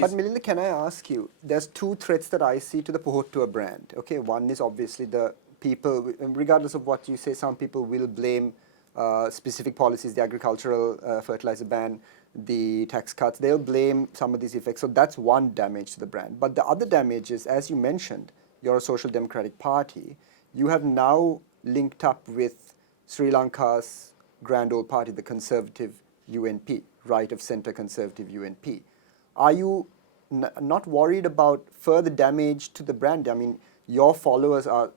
But Milinda, can I ask you, there's two threats that I see to the Pohottuwa brand. Okay, one is obviously the people, regardless of what you say, some people will blame specific policies, the agricultural fertilizer ban, the tax cuts, they'll blame some of these effects. So that's one damage to the brand. But the other damage is, as you mentioned, you're a social democratic party. You have now linked up with Sri Lanka's grand old party, the conservative UNP, right of centre conservative UNP. Are you not worried about further damage to the brand? I mean, your followers are,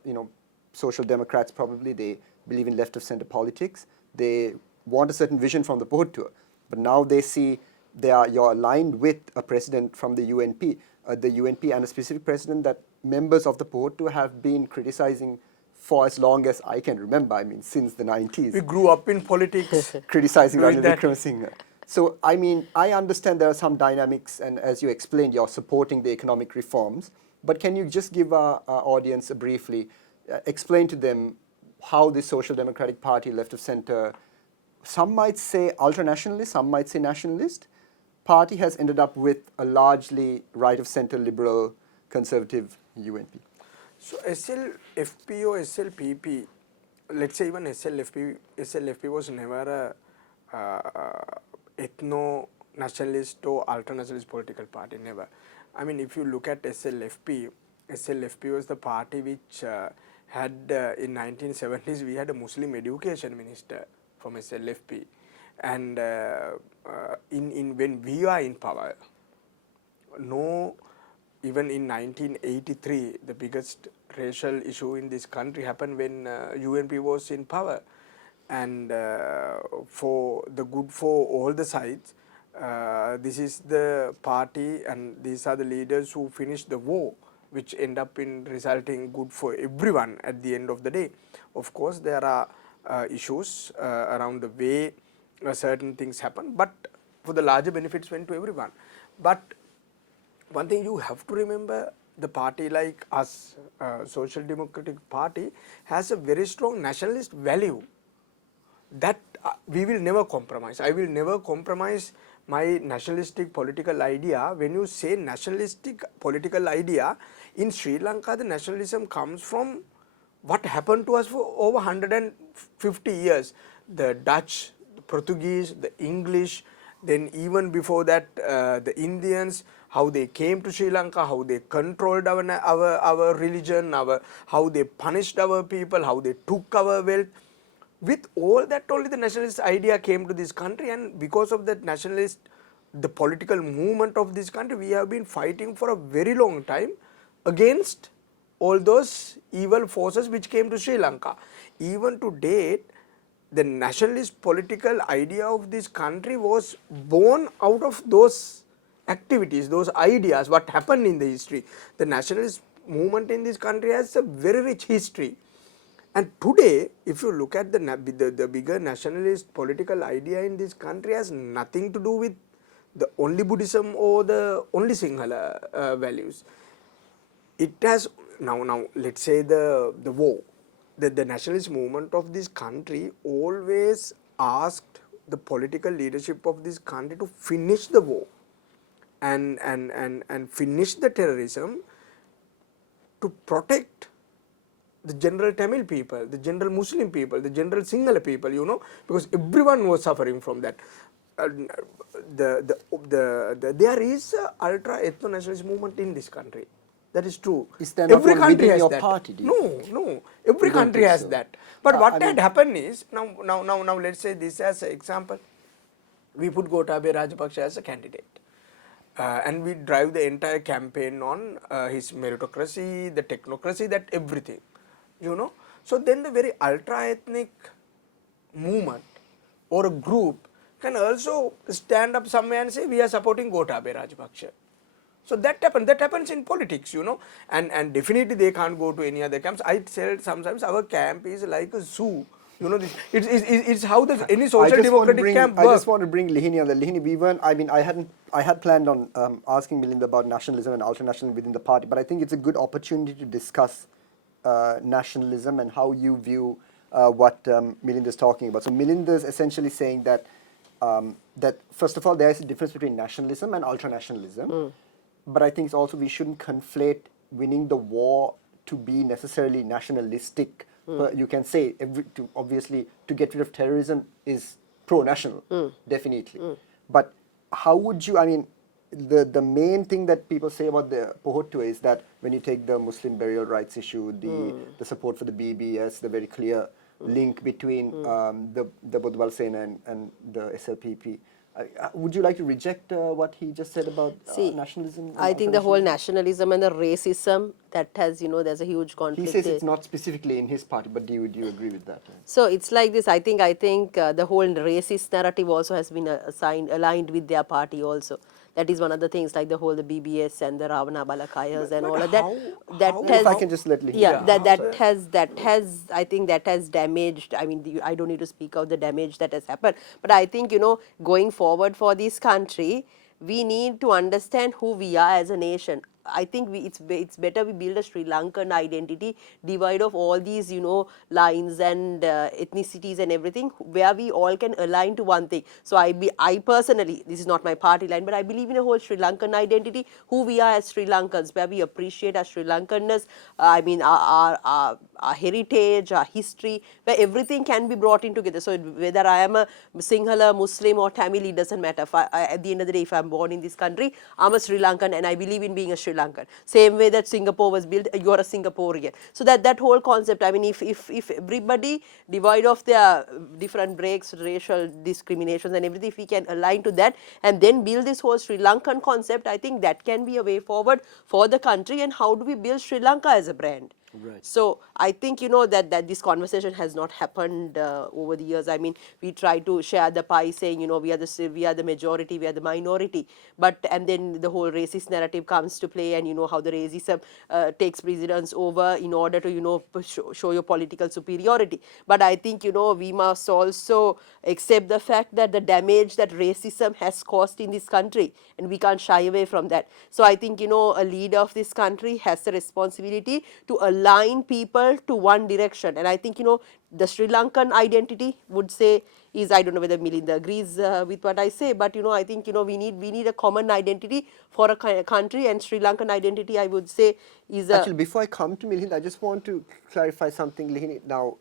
social democrats probably. They believe in left of centre politics. They want a certain vision from the Pohottuwa. But now they see you're aligned with a president from the UNP, and a specific president that members of the Pohottuwa have been criticizing for as long as I can remember. I mean, since the 90s. We grew up in politics. Criticizing Ranil Wickremesinghe. So, I mean, I understand there are some dynamics, and as you explained, you're supporting the economic reforms. But can you just give our audience briefly, explain to them how the Social Democratic Party, left of centre, some might say ultra-nationalist, some might say nationalist, party has ended up with a largely right of centre liberal conservative UNP? So SLFP or SLPP, let's say even SLFP was never a ethno-nationalist or ultra-nationalist political party, never. I mean, if you look at SLFP was the party which had, in 1970s, we had a Muslim education minister from SLFP. And when we are in power, even in 1983, the biggest racial issue in this country happened when UNP was in power. And for the good for all the sides, this is the party and these are the leaders who finished the war, which end up in resulting good for everyone at the end of the day. Of course, there are issues around the way certain things happen, but for the larger benefits went to everyone. But one thing you have to remember, the party like us, Social Democratic Party, has a very strong nationalist value that we will never compromise. I will never compromise my nationalistic political idea. When you say nationalistic political idea, in Sri Lanka, the nationalism comes from what happened to us for over 150 years. The Dutch, the Portuguese, the English, then even before that, the Indians, how they came to Sri Lanka, how they controlled our religion, how they punished our people, how they took our wealth. With all that, only the nationalist idea came to this country, and because of that nationalist, the political movement of this country, we have been fighting for a very long time against all those evil forces which came to Sri Lanka. Even to date, the nationalist political idea of this country was born out of those activities, those ideas, what happened in the history. The nationalist movement in this country has a very rich history. And today, if you look at the bigger nationalist political idea in this country, has nothing to do with the only Buddhism or the only Sinhala values. It has, now let's say the war. The nationalist movement of this country always asked the political leadership of this country to finish the war and finish the terrorism, to protect the general Tamil people, the general Muslim people, the general Sinhala people, because everyone was suffering from that. There is a ultra ethno-nationalist movement in this country. That is true. Is there not every one country within has your that. party? No. Every country has that. But what had happened is, now let's say this as an example. We put Gotabaya Rajapaksa as a candidate. And we drive the entire campaign on his meritocracy, the technocracy, that everything. So then the very ultra-ethnic movement or a group can also stand up somewhere and say, we are supporting Gotabaya Rajapaksa. So that happens in politics, and definitely they can't go to any other camps. I said sometimes our camp is like a zoo. It's how any social democratic camp works. I just want to bring Lihini on the Lihini. I had planned on asking Milinda about nationalism and ultra-nationalism within the party, but I think it's a good opportunity to discuss nationalism and how you view what Milinda is talking about. So Milinda is essentially saying that that first of all there is a difference between nationalism and ultra-nationalism. but I think it's also we shouldn't conflate winning the war to be necessarily nationalistic. You can say obviously to get rid of terrorism is pro-national, definitely. But how would you? I mean, the main thing that people say about the Pohottuwa is that when you take the Muslim burial rights issue, the support for the BBS, the very clear link between the Bodwal Sena and the SLPP. Would you like to reject what he just said about nationalism? I think the whole nationalism and the racism that has, there's a huge conflict. He says it's not specifically in his party, but do you agree with that? So it's like this. I think the whole racist narrative also has been aligned with their party also. That is one of the things, like the BBS and the Ravana Balakayas and all of that. If I can just let Lihini. Yeah, that has I think that has damaged. I mean, I don't need to speak of the damage that has happened, but I think going forward for this country, we need to understand who we are as a nation. I think it's better we build a Sri Lankan identity, divide of all these lines and ethnicities and everything, where we all can align to one thing. So I personally, this is not my party line, but I believe in a whole Sri Lankan identity, who we are as Sri Lankans, where we appreciate our Sri Lankanness. I mean our heritage, our history, where everything can be brought in together. So whether I am a Sinhala, Muslim or Tamil, it doesn't matter. At the end of the day, if I'm born in this country, I'm a Sri Lankan and I believe in being a Sri Lankan. Same way that Singapore was built, you're a Singaporean. So that whole concept, I mean, if everybody divide off their different breaks, racial discriminations and everything, if we can align to that and then build this whole Sri Lankan concept, I think that can be a way forward for the country. And how do we build Sri Lanka as a brand? Right. So I think that this conversation has not happened over the years. I mean, we try to share the pie, saying we are the majority, we are the minority, and then the whole racist narrative comes to play, and how the racism takes precedence over in order to show your political superiority. But I think we must also accept the fact that the damage that racism has caused in this country, and we can't shy away from that. So I think a leader of this country has the responsibility to align people to one direction. And I think the Sri Lankan identity would say is, I don't know whether Milinda agrees with what I say, but I think we need a common identity for a country, and Sri Lankan identity, I would say, is actually, before I come to Milinda, I just want to clarify something, Lihini. Now,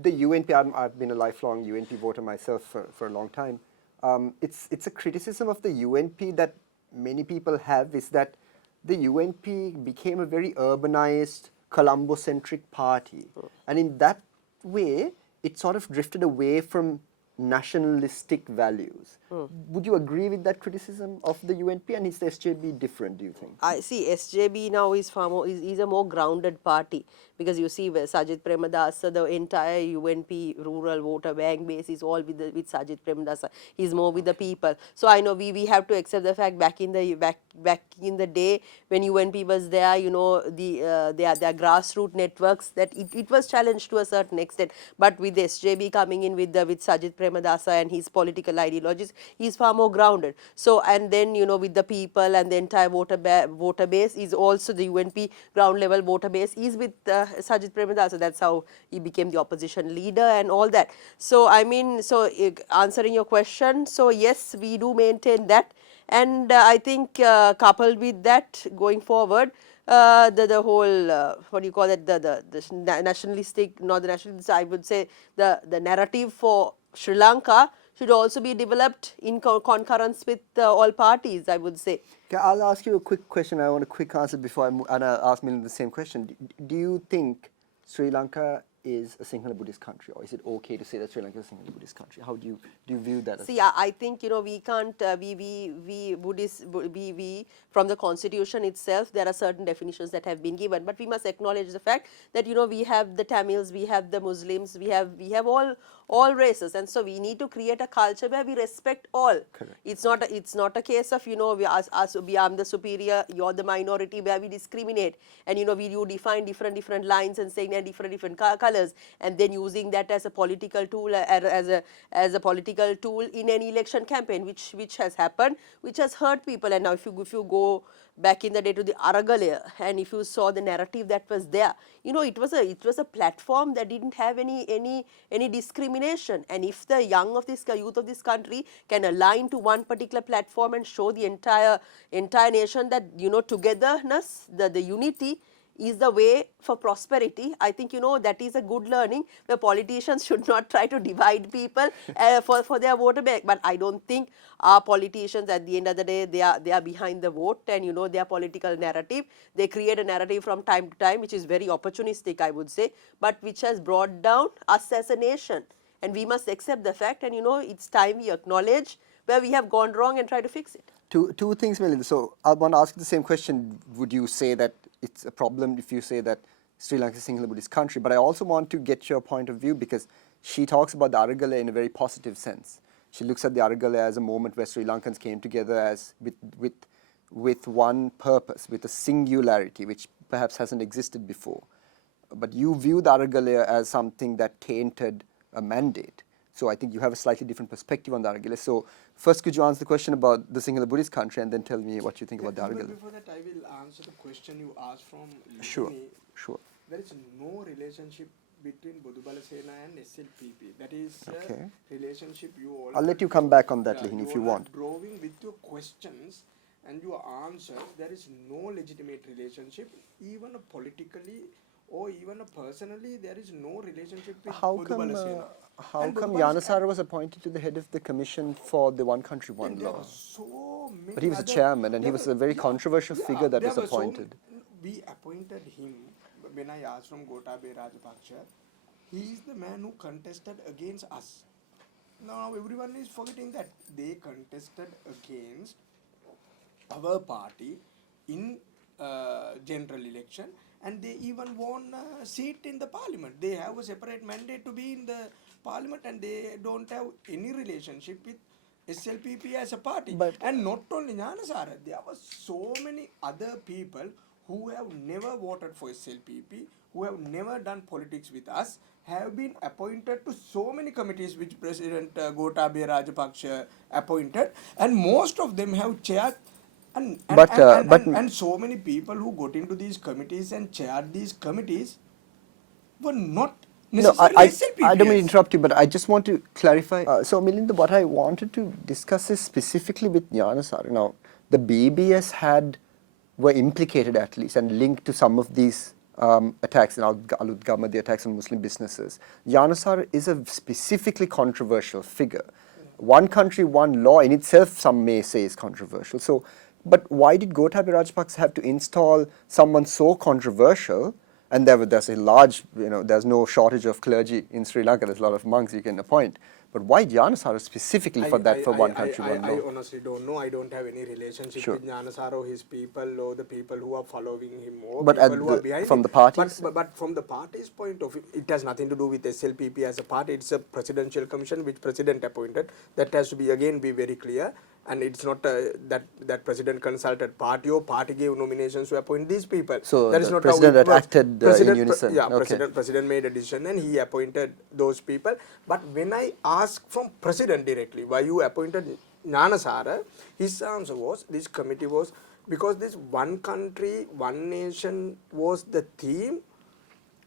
the UNP, I've been a lifelong UNP voter myself for a long time. It's a criticism of the UNP that many people have, is that the UNP became a very urbanized, Colombo-centric party. And in that way, it sort of drifted away from nationalistic values. Would you agree with that criticism of the UNP, and is the SJB different, do you think? I see SJB now is far more, is a more grounded party, because you see Sajith Premadasa, the entire UNP rural voter bank base is all with Sajith Premadasa. He's more with the people. So I know we have to accept the fact back in the day when UNP was there, their grassroots networks, that it was challenged to a certain extent. But with the SJB coming in with Sajith Premadasa and his political ideologies, he's far more grounded. So, and then with the people and the entire voter base is also the UNP ground level voter base is with Sajith Premadasa. That's how he became the opposition leader and all that. So I mean, answering your question, so yes, we do maintain that, and I think coupled with that, going forward, the whole what do you call it, the nationalistic, not the nationalist, I would say the narrative for Sri Lanka should also be developed in concurrence with all parties, I would say. Okay, I'll ask you a quick question. I want a quick answer before and I'll ask Milinda the same question. Do you think Sri Lanka is a Sinhala Buddhist country, or is it okay to say that Sri Lanka is a Sinhala Buddhist country? How do you view that? See, I think we can't we Buddhists, we from the constitution itself, there are certain definitions that have been given, but we must acknowledge the fact that we have the Tamils, we have the Muslims, we have all races, and so we need to create a culture where we respect all. Correct. It's not a case of I'm the superior, you're the minority, where we discriminate, and you define different lines and saying different colors. colours, and then using that as a political tool, as a political tool in an election campaign, which has happened, which has hurt people. And now if you go back in the day to the Aragalia, and if you saw the narrative that was there, you know, it was a platform that didn't have any discrimination. And if the youth of this country can align to one particular platform and show the entire nation that, you know, togetherness, the unity is the way for prosperity, I think, you know, that is a good learning, where politicians should not try to divide people for their voter bank. But I don't think our politicians, at the end of the day, they are behind the vote and, you know, their political narrative. They create a narrative from time to time which is very opportunistic, I would say, but which has brought down us as a nation. And we must accept the fact, and, you know, it's time we acknowledge where we have gone wrong and try to fix it. Two things, Milinda. So I want to ask the same question. Would you say that it's a problem if you say that Sri Lanka is a single Buddhist country? But I also want to get your point of view, because she talks about the Aragalia in a very positive sense. She looks at the Aragalia as a moment where Sri Lankans came together as with one purpose, with a singularity, which perhaps hasn't existed before. But you view the Aragalia as something that tainted a mandate. So I think you have a slightly different perspective on the Aragalia. So first, could you answer the question about the singular Buddhist country, and then tell me what you think about the Aragalia? Before that, I will answer the question you asked from Lihini. Sure. There is no relationship between Bodubala Sena and SLPP. That is Okay. relationship you all. I'll let you come back on that, Lihini, if you all are want. Drawing with your questions and your answers, there is no legitimate relationship, even politically or even personally. There is no relationship with Bodubala Sena. How come Gnanasara was appointed to the head of the commission for the One Country, One There Law? were so many But he was a other- chairman, and he there was were- a very yeah, controversial figure that there was were so appointed. we appointed him when I asked from Gotabaya Rajapaksa. He is the man who contested against us. Now everyone is forgetting that they contested against our party in general election, and they even won a seat in the parliament. They have a separate mandate to be in the parliament, and they don't have any relationship with SLPP as a party. And not only Gnanasara, there were so many other people who have never voted for SLPP, who have never done politics with us, have been appointed to so many committees which President Gotabaya Rajapaksa appointed, and most of them have chaired. And so many people who got into these committees and chaired these committees were not necessarily SLPP. I don't mean to interrupt you, but I just want to clarify. So, Milinda, what I wanted to discuss is specifically with Gnanasara. Now, the BBS were implicated at least and linked to some of these attacks in Alud Gama, the attacks on Muslim businesses. Gnanasara is a specifically controversial figure. One country, one law in itself, some may say, is controversial. So, but why did Gotabaya Rajapaksa have to install someone so controversial? And there's a large, there's no shortage of clergy in Sri Lanka. There's a lot of monks you can appoint. But why Gnanasara specifically for one country, one law? I honestly don't know. I don't have any relationship with Gnanasara or his people or the people who are following him or people who are behind from him. the parties? But from the party's point of view, it has nothing to do with SLPP as a party. It's a presidential commission which president appointed. That has to be very clear. And it's not that president consulted party or party gave nominations to appoint these people. So that is the not president acted in unison. President made a decision and he appointed those people. But when I asked from president directly why you appointed Gnanasara, his answer was this committee was because this one country, one nation was the theme.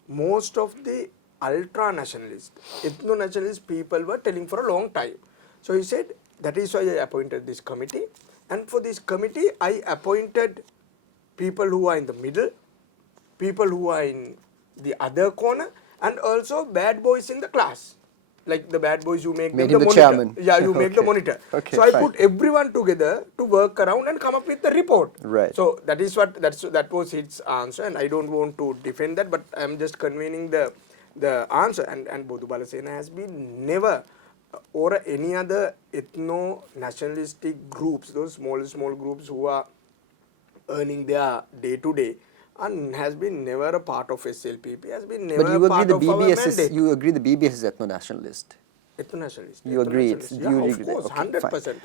Most of the ultra-nationalist, ethno-nationalist people were telling for a long time. So he said, that is why I appointed this committee. And for this committee, I appointed people who are in the middle, people who are in the other corner, and also bad boys in the class. Like the bad boys, you make them the monitor. Chairman. Yeah, you make the monitor. Okay, so I put everyone together to work around and come up with the report. Right. So that was its answer, and I don't want to defend that, but I am just conveying the answer. And Bodubala Sena has been never, or any other ethno-nationalistic groups, those small groups who are earning their day-to-day, and has been never a part of SLPP, has been never a part of our mandate. You agree the BBS is ethno-nationalist? Ethno-nationalist. You agree? Yeah, of course, 100%.